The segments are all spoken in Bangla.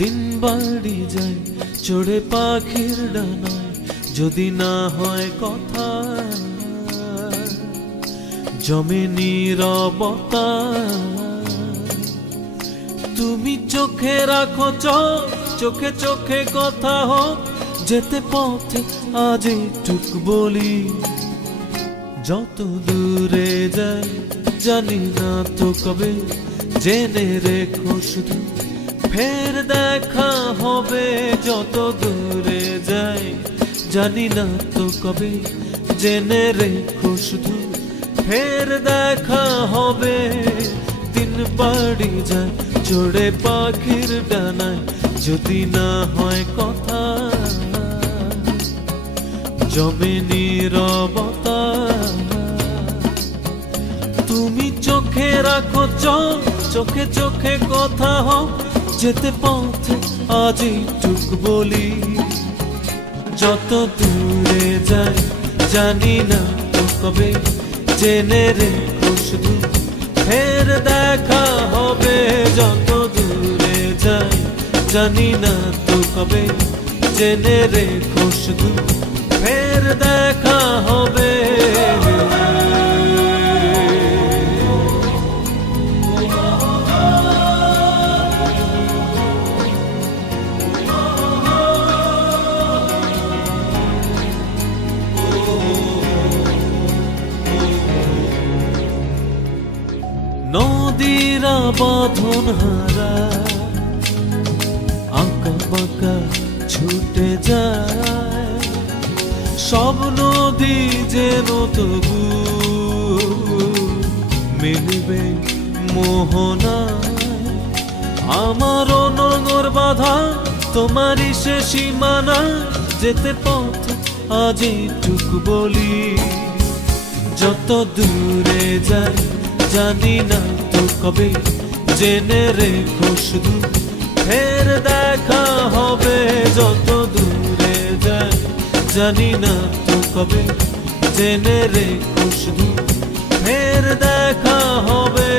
দিন বাড়ি যায় চড়ে পাখির ডানায়, যদি না হয় কথা জমে নীরবতা। তুমি চোখে রাখো চোখ, চোখে চোখে কথা হোক, যেতে পথে আজ টুক বলি। যত দূরে যাই জানি না তো কবে, জেনে রেখো শুধু ফের দেখা হবে। যত দূরে যাই জানি না তো কবে, জেনে রেখো শুধু ফের দেখা হবে। দিন বাড়ি যায় চড়ে পাখির ডানায়, যদি না হয় কথা জমে নীরবতা। তুমি চোখে রাখো চোখ, চোখে চোখে কথা হোক, যেতে পথে আজই টুক বলি। যত দূরে যাই জানি না তো কবে, জেনে রেখো শুধু ফের দেখা হবে। যত দূরে যাই জানি না তো কবে, জেনে রেখো শুধু ফের দেখা হবে। নদীরা বাঁধন হারা আঁকা বাঁকা ছুটে যায়, সব নদী যেন তবু মিলবে মোহনায়। আমারও নোঙর বাঁধা তোমারই সে সীমানা, যেতে পথ আজই টুক বলি। যত দূরে যাই জানি না তো কবে, জেনে রেখো শুধু ফের দেখা হবে। যত দূরে যাই জানি না তো কবে, জেনে রেখো শুধু ফের দেখা হবে।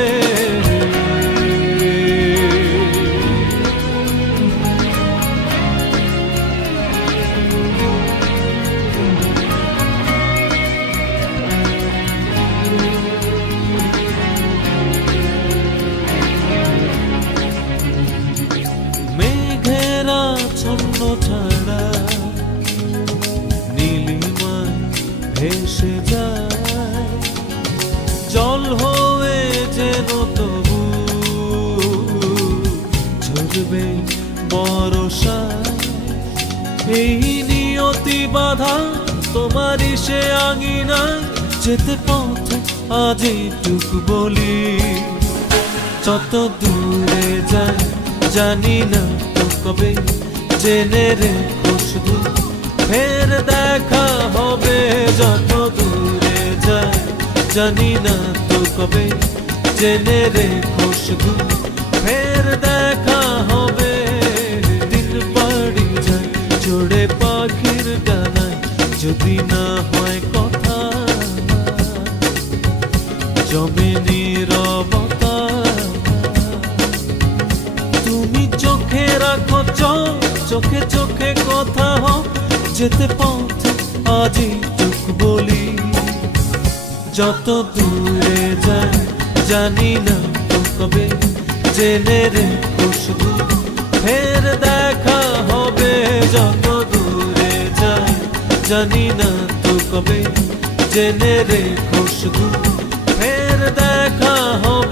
ছন্ন ছাড়া নীলিমায় ভেসে যায়, জল হয়ে যেন তবু ঝরবে বরষায়। এই নিয়তি বাধা তোমারই সে আঙিনায়, যেতে পথে আজই টুক বলি। যত দূরে যাই জানি না তো কবে, জেনে রেখো শুধু ফের দেখা হবে। যত দূরে যাই জানি না তো কবে, জেনে রেখো শুধু ফের দেখা হবে। দিন বাড়ি যায় চড়ে পাখির ডানায়, যদি না হয় কথা জমে নীরবতা। তুমি চোখে রাখো চোখ, চোখে চোখে কথা হোক, যেতে পথে আজই টুক বলি। যত দূরে যাই জানি না তো কবে, জেনে রেখো শুধু ফের দেখা হবে। যত দূরে যাই জানি না তো কবে, জেনে রেখো শুধু ফের দেখা হবে।